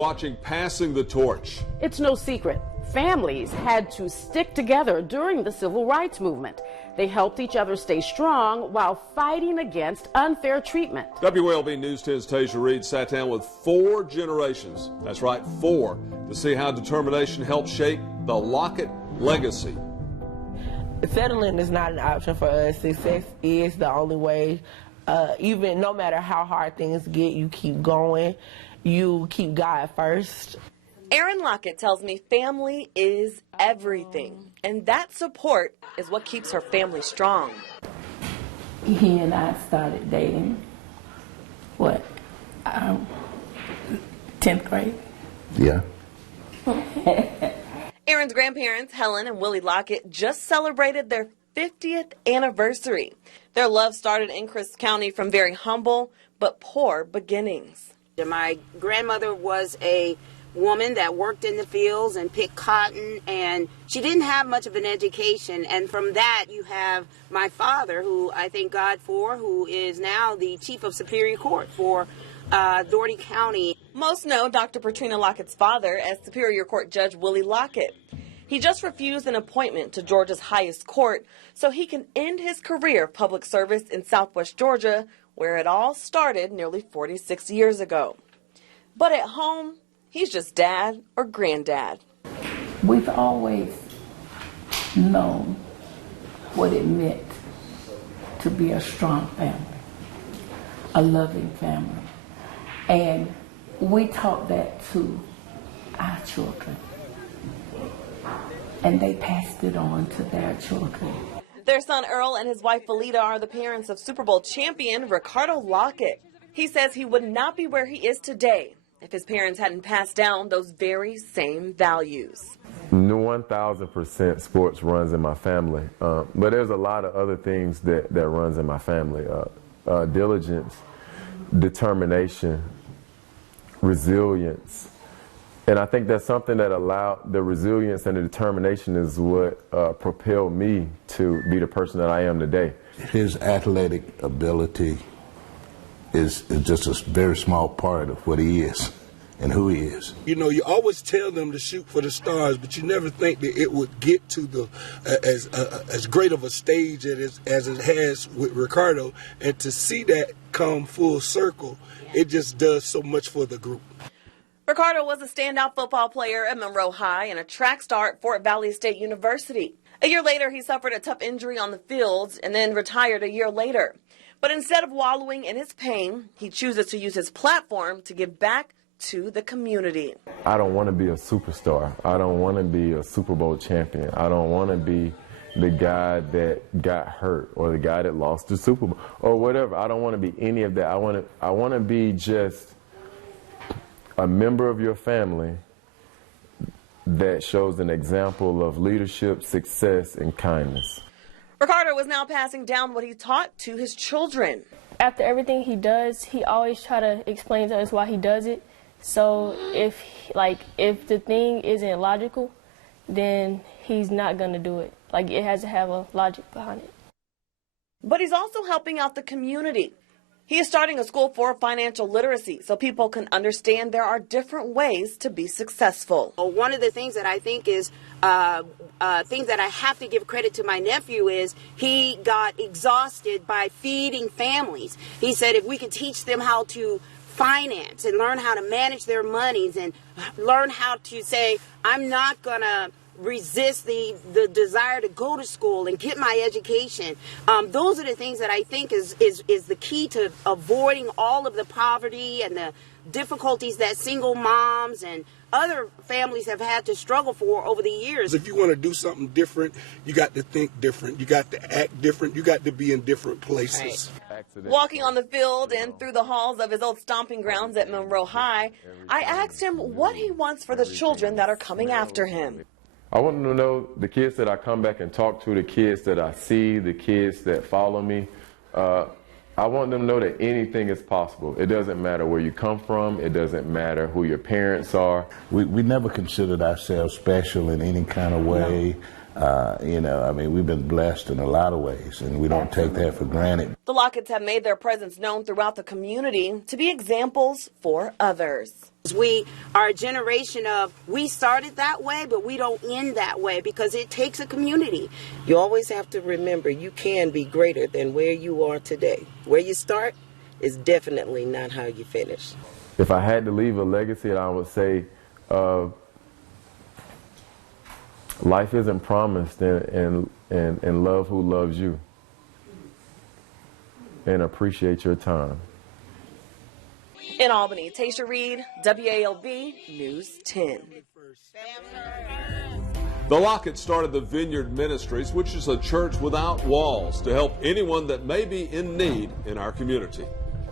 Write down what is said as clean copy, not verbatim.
Watching Passing the Torch. It's no secret. Families had to stick together during the civil rights movement. They helped each other stay strong while fighting against unfair treatment. WLB News 10's Tasia Reed sat down with 4 generations, that's right, 4, to see how determination helped shape the Lockette legacy. Settling is not an option for us. Success is the only way. Even no matter how hard things get, you keep going. You keep God first. Erin Lockette tells me family is everything, and that support is what keeps her family strong. He and I started dating, 10th grade? Yeah. Erin's grandparents, Helen and Willie Lockette, just celebrated their 50th anniversary. Their love started in Chris County from very humble but poor beginnings. My grandmother was a woman that worked in the fields and picked cotton, and she didn't have much of an education. And from that, you have my father, who I thank God for, who is now the chief of Superior Court for Dougherty County. Most know Dr. Patrina Lockette's father as Superior Court Judge Willie Lockette. He just refused an appointment to Georgia's highest court so he can end his career of public service in Southwest Georgia, where it all started nearly 46 years ago. But at home, he's just dad or granddad. We've always known what it meant to be a strong family, a loving family. And we taught that to our children. And they passed it on to their children. Their son Earl and his wife Felita are the parents of Super Bowl champion Ricardo Lockette. He says he would not be where he is today if his parents hadn't passed down those very same values. 1,000% sports runs in my family, but there's a lot of other things that runs in my family. Diligence, determination, resilience. And I think that's something that allowed the resilience and the determination is what propelled me to be the person that I am today. His athletic ability is just a very small part of what he is and who he is. You know, you always tell them to shoot for the stars, but you never think that it would get to the as great of a stage as it has with Ricardo. And to see that come full circle, it just does so much for the group. Ricardo was a standout football player at Monroe High and a track star at Fort Valley State University. A year later, he suffered a tough injury on the fields and then retired a year later. But instead of wallowing in his pain, he chooses to use his platform to give back to the community. I don't want to be a superstar. I don't want to be a Super Bowl champion. I don't want to be the guy that got hurt or the guy that lost the Super Bowl or whatever. I don't want to be any of that. I want to be just a member of your family that shows an example of leadership, success, and kindness. Ricardo is now passing down what he taught to his children. After everything he does, he always try to explain to us why he does it. So if the thing isn't logical, then he's not going to do it. Like, it has to have a logic behind it. But he's also helping out the community. He is starting a school for financial literacy so people can understand there are different ways to be successful. One of the things that I think is things that I have to give credit to my nephew is he got exhausted by feeding families. He said if we could teach them how to finance and learn how to manage their monies and learn how to say, I'm not going to resist the desire to go to school and get my education. Those are the things that I think is the key to avoiding all of the poverty and the difficulties that single moms and other families have had to struggle for over the years. If you want to do something different, you got to think different. You got to act different. You got to be in different places. Right. Walking on the field and through the halls of his old stomping grounds at Monroe High, I asked him what he wants for the children that are coming after him. I want them to know the kids that I come back and talk to, the kids that I see, the kids that follow me. I want them to know that anything is possible. It doesn't matter where you come from. It doesn't matter who your parents are. We never considered ourselves special in any kind of way. You know, I mean, we've been blessed in a lot of ways, and we don't take that for granted. The Locketts have made their presence known throughout the community to be examples for others. We are a generation of, we started that way, but we don't end that way because it takes a community. You always have to remember you can be greater than where you are today. Where you start is definitely not how you finish. If I had to leave a legacy, I would say life isn't promised, and love who loves you, and appreciate your time. In Albany, Tasha Reed, WALB News 10. The Lockette started the Vineyard Ministries, which is a church without walls, to help anyone that may be in need in our community.